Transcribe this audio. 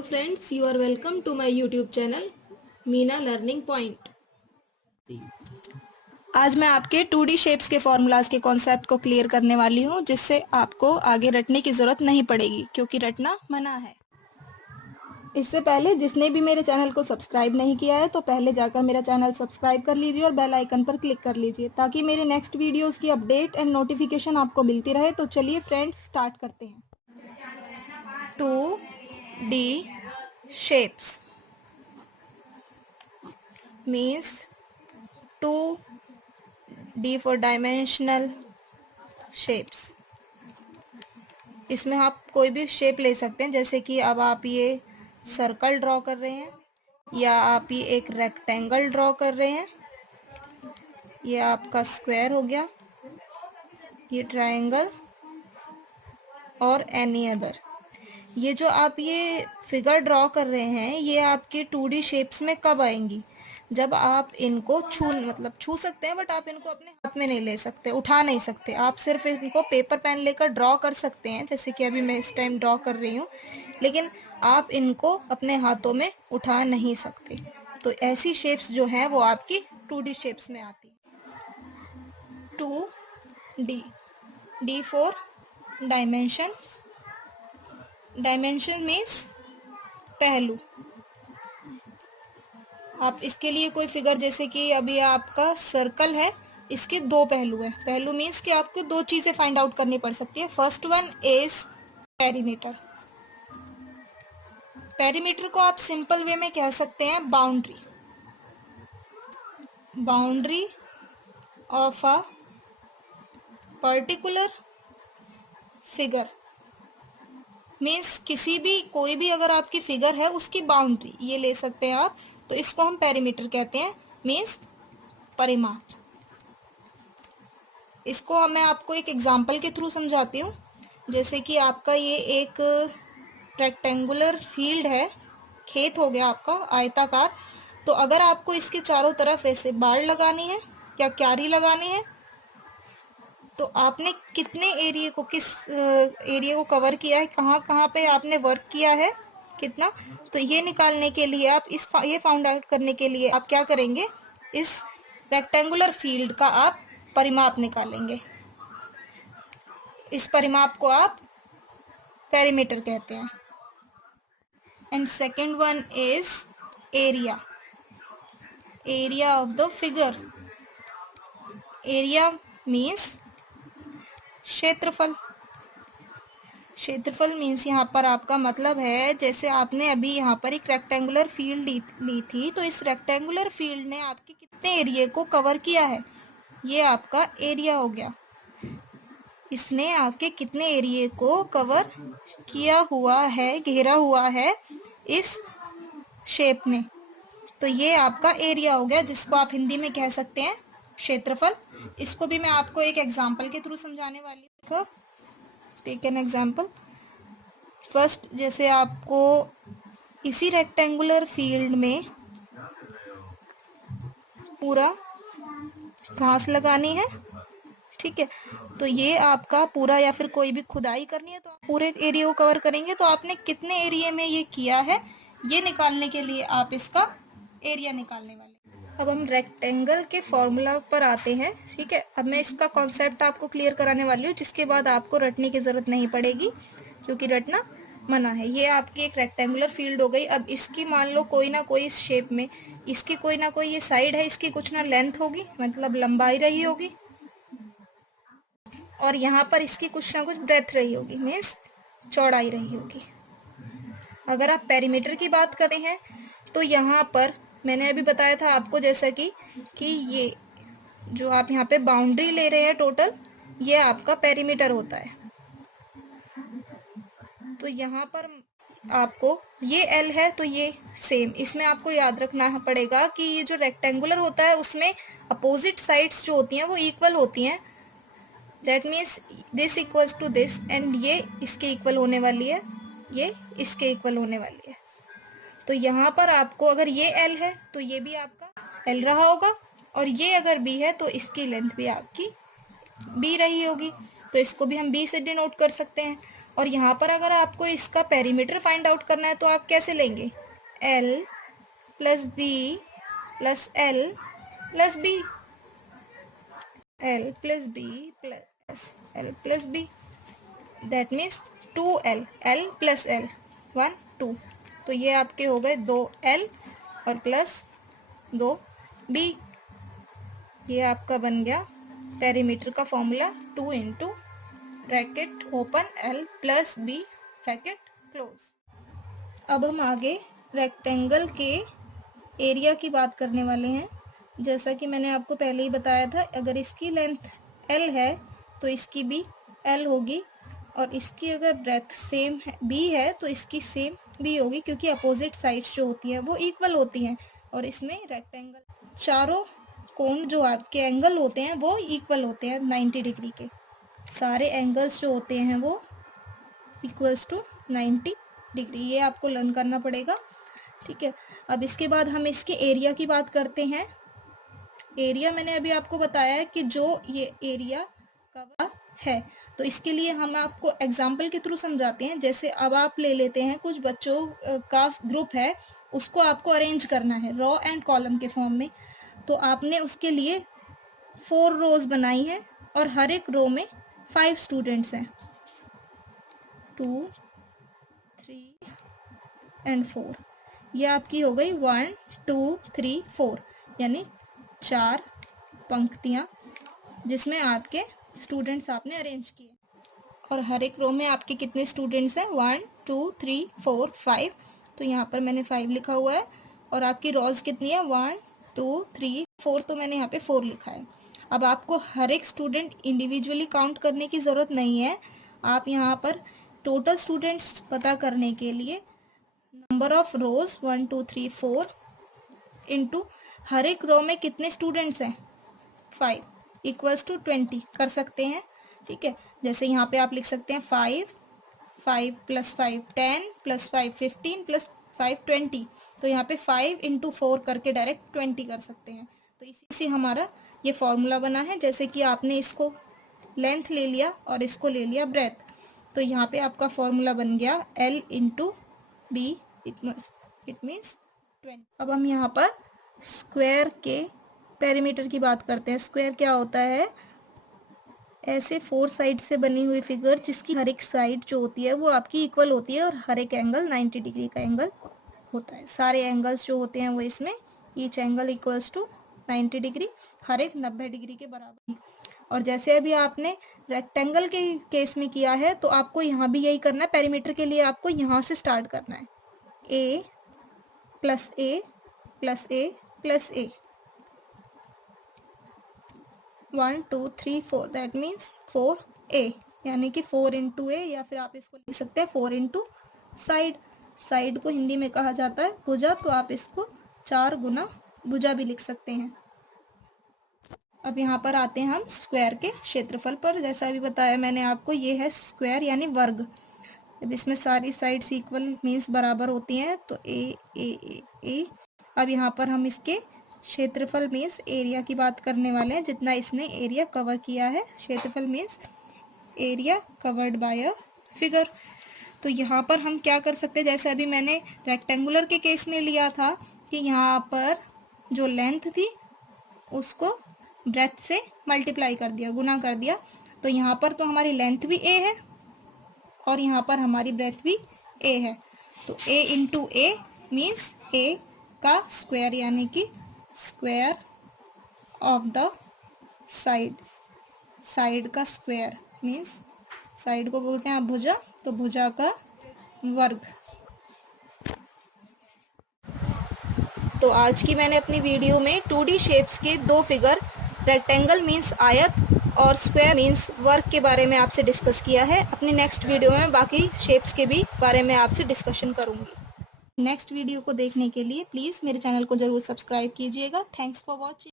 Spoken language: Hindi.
Hello friends, you are welcome to my YouTube channel Meena learning point. आज मैं आपके 2D शेप्स के फॉर्मूलाज के कॉन्सेप्ट को क्लियर करने वाली हूँ, जिससे आपको आगे रटने की ज़रूरत नहीं पड़ेगी क्योंकि रटना मना है। इससे पहले जिसने भी मेरे चैनल को सब्सक्राइब नहीं किया है तो पहले जाकर मेरा चैनल सब्सक्राइब कर लीजिए और बेल आइकन पर क्लिक कर लीजिए ताकि मेरे नेक्स्ट वीडियोस की अपडेट एंड नोटिफिकेशन आपको मिलती रहे। तो चलिए फ्रेंड्स, स्टार्ट करते हैं। 2D shapes means 2D for dimensional shapes। इसमें आप कोई भी शेप ले सकते हैं, जैसे कि अब आप ये सर्कल ड्रॉ कर रहे हैं या आप ये एक रेक्टेंगल ड्रॉ कर रहे हैं, ये आपका स्क्वायर हो गया, ये ट्रायंगल और एनी अदर। ये जो आप ये फिगर ड्रॉ कर रहे हैं ये आपके 2D शेप्स में कब आएंगी? जब आप इनको छू सकते हैं, बट आप इनको अपने हाथ में नहीं ले सकते, उठा नहीं सकते। आप सिर्फ इनको पेपर पेन लेकर ड्रॉ कर सकते हैं, जैसे कि अभी मैं इस टाइम ड्रॉ कर रही हूँ, लेकिन आप इनको अपने हाथों में उठा नहीं सकते। तो ऐसी शेप्स जो हैं वो आपकी 2D शेप्स में आती है। 2D, D for dimensions। Dimension means पहलू। आप इसके लिए कोई फिगर, जैसे कि अभी आपका सर्कल है, इसके दो पहलू हैं। पहलू मीन्स कि आपको दो चीजें फाइंड आउट करनी पड़ सकती है। First one is perimeter. Perimeter को आप सिंपल वे में कह सकते हैं boundary. Boundary of a particular figure means कोई भी अगर आपकी फिगर है उसकी बाउंड्री ये ले सकते हैं आप, तो इसको हम पेरीमीटर कहते हैं, मीन्स परिमाप। इसको मैं आपको एक एग्जांपल के थ्रू समझाती हूँ। जैसे कि आपका ये एक रेक्टेंगुलर फील्ड है, खेत हो गया आपका आयताकार। तो अगर आपको इसके चारों तरफ ऐसे बाड़ लगानी है या क्यारी लगानी है, तो आपने कितने एरिया को किस एरिया को कवर किया है, कहाँ कहाँ पे आपने वर्क किया है, कितना। तो ये निकालने के लिए आप ये फाउंड आउट करने के लिए आप क्या करेंगे, इस रेक्टेंगुलर फील्ड का आप परिमाप निकालेंगे। इस परिमाप को आप पेरीमीटर कहते हैं। And second one is area. Area of the figure. Area means क्षेत्रफल। क्षेत्रफल मीन्स यहाँ पर आपका मतलब है, जैसे आपने अभी यहाँ पर एक रेक्टेंगुलर फील्ड ली थी, तो इस रेक्टेंगुलर फील्ड ने आपके कितने एरिया को कवर किया है, ये आपका एरिया हो गया। इसने आपके कितने एरिया को कवर किया हुआ है, घेरा हुआ है इस शेप ने, तो ये आपका एरिया हो गया, जिसको आप हिंदी में कह सकते हैं क्षेत्रफल। इसको भी मैं आपको एक एग्जाम्पल के थ्रू समझाने वाली हूँ। Take an example. फर्स्ट, जैसे आपको इसी रेक्टेंगुलर फील्ड में पूरा घास लगानी है, ठीक है। तो ये आपका पूरा, या फिर कोई भी खुदाई करनी है तो आप पूरे एरिया को कवर करेंगे। तो आपने कितने एरिया में ये किया है, ये निकालने के लिए आप इसका एरिया निकालने वाले। अब हम रेक्टेंगल के फॉर्मूला पर आते हैं, ठीक है। अब मैं इसका कॉन्सेप्ट आपको क्लियर कराने वाली हूँ, जिसके बाद आपको रटने की जरूरत नहीं पड़ेगी क्योंकि रटना मना है। ये आपकी एक रेक्टेंगुलर फील्ड हो गई। अब इसकी मान लो कोई ना कोई इस शेप में, इसकी कोई ना कोई ये साइड है, इसकी कुछ ना लेंथ होगी, मतलब लंबाई रही होगी, और यहाँ पर इसकी कुछ ना कुछ ब्रेथ रही होगी, मीन्स चौड़ाई रही होगी। अगर आप पेरीमीटर की बात करते हैं तो यहाँ पर मैंने अभी बताया था आपको, जैसा कि ये जो आप यहाँ पे बाउंड्री ले रहे हैं टोटल, ये आपका पेरीमीटर होता है। तो यहाँ पर आपको ये L है, तो ये सेम, इसमें आपको याद रखना पड़ेगा कि ये जो रेक्टेंगुलर होता है उसमें अपोजिट साइड्स जो होती हैं वो इक्वल होती हैं। That means this equals to this, and ये इसके इक्वल होने वाली है, ये इसके इक्वल होने वाली है। तो यहाँ पर आपको अगर ये L है तो ये भी आपका L रहा होगा, और ये अगर B है तो इसकी लेंथ भी आपकी B रही होगी। तो इसको भी हम B से डिनोट कर सकते हैं। और यहाँ पर अगर आपको इसका पेरीमीटर फाइंड आउट करना है तो आप कैसे लेंगे, L plus B plus L plus B, L plus B plus L plus B, that means 2L, L प्लस L 1 2, तो ये आपके हो गए 2L और प्लस 2B। ये आपका बन गया पेरीमीटर का formula 2 into bracket open L plus B bracket close. अब हम आगे रेक्टेंगल के एरिया की बात करने वाले हैं। जैसा कि मैंने आपको पहले ही बताया था, अगर इसकी लेंथ L है तो इसकी भी L होगी, और इसकी अगर ब्रेथ सेम है B है तो इसकी सेम B होगी, क्योंकि अपोजिट साइड्स जो होती हैं वो इक्वल होती हैं। और इसमें रेक्टेंगल चारों कोण जो आपके एंगल होते हैं वो इक्वल होते हैं 90 डिग्री के। सारे एंगल्स जो होते हैं वो इक्वल्स टू 90 डिग्री, ये आपको लर्न करना पड़ेगा, ठीक है। अब इसके बाद हम इसके एरिया की बात करते हैं। एरिया मैंने अभी आपको बताया है कि जो ये एरिया कवर है, तो इसके लिए हम आपको एग्जाम्पल के थ्रू समझाते हैं। जैसे अब आप ले लेते हैं, कुछ बच्चों का ग्रुप है, उसको आपको अरेंज करना है रो एंड कॉलम के फॉर्म में। तो आपने उसके लिए 4 रोज बनाई है और हर एक रो में 5 स्टूडेंट्स हैं, 2 3 एंड 4। ये आपकी हो गई 1 2 3 4, यानी 4 पंक्तियां जिसमें आपके स्टूडेंट्स आपने अरेंज किए। और हर एक रो में आपके कितने स्टूडेंट्स हैं, 1 2 3 4 5, तो यहाँ पर मैंने 5 लिखा हुआ है। और आपकी रोज कितनी है, 1 2 3 4, तो मैंने यहाँ पे 4 लिखा है। अब आपको हर एक स्टूडेंट इंडिविजुअली काउंट करने की ज़रूरत नहीं है। आप यहाँ पर टोटल स्टूडेंट्स पता करने के लिए नंबर ऑफ रोज 1 2 3 4 इंटू हर एक रो में कितने स्टूडेंट्स हैं 5 इक्वल्स टू 20 कर सकते हैं, ठीक है। जैसे यहाँ पे आप लिख सकते हैं 5 5 प्लस 5 10 प्लस 5 15 प्लस 5 20, तो यहाँ पे 5 इंटू 4 करके डायरेक्ट 20 कर सकते हैं। तो इसी से हमारा ये फॉर्मूला बना है। जैसे कि आपने इसको लेंथ ले लिया और इसको ले लिया ब्रेथ, तो यहाँ पे आपका फॉर्मूला बन गया L into B it means 20। अब हम यहाँ पर स्क्वायर के पेरीमीटर की बात करते हैं। स्क्वायर क्या होता है, ऐसे 4 साइड से बनी हुई फिगर जिसकी हर एक साइड जो होती है वो आपकी इक्वल होती है और हर एक एंगल 90 डिग्री का एंगल होता है। सारे एंगल्स जो होते हैं वो इसमें each angle equals to 90 degree, हर एक 90 डिग्री के बराबर। और जैसे अभी आपने रेक्टेंगल के केस में किया है, तो आपको यहाँ भी यही करना है। पेरीमीटर के लिए आपको यहाँ से स्टार्ट करना है, A plus A plus A plus A, 1 2 3 4, that means 4A, यानी कि 4 इंटू A, या फिर आप इसको लिख सकते हैं 4 इंटू साइड। साइड को हिंदी में कहा जाता है भुजा, तो आप इसको 4 गुना भुजा भी लिख सकते हैं। अब यहाँ पर आते हैं हम स्क्वायर के क्षेत्रफल पर। जैसा अभी बताया मैंने आपको, ये है स्क्वायर यानी वर्ग। अब इसमें सारी साइड्स इक्वल मीन्स बराबर होती हैं, तो ए। अब यहाँ पर हम इसके क्षेत्रफल मीन्स एरिया की बात करने वाले हैं, जितना इसने एरिया कवर किया है। क्षेत्रफल means area covered by a figure. तो यहाँ पर हम क्या कर सकते हैं, जैसे अभी मैंने रेक्टेंगुलर के केस में लिया था कि यहाँ पर जो लेंथ थी उसको ब्रेथ से मल्टीप्लाई कर दिया, गुना कर दिया। तो यहाँ पर तो हमारी लेंथ भी A है और यहाँ पर हमारी ब्रेथ भी A है, तो A into A means A का स्क्वायर, यानी कि square of the side. Side का स्क्वायर मीन्स साइड को बोलते हैं आप भुजा, तो भुजा का वर्ग। तो आज की मैंने अपनी वीडियो में 2D शेप्स के 2 फिगर, रेक्टेंगल मीन्स आयत और स्क्वायर मीन्स वर्ग के बारे में आपसे डिस्कस किया है। अपनी नेक्स्ट वीडियो में बाकी शेप्स के भी बारे में आपसे डिस्कशन करूंगी। नेक्स्ट वीडियो को देखने के लिए प्लीज़ मेरे चैनल को ज़रूर सब्सक्राइब कीजिएगा। Thanks for watching.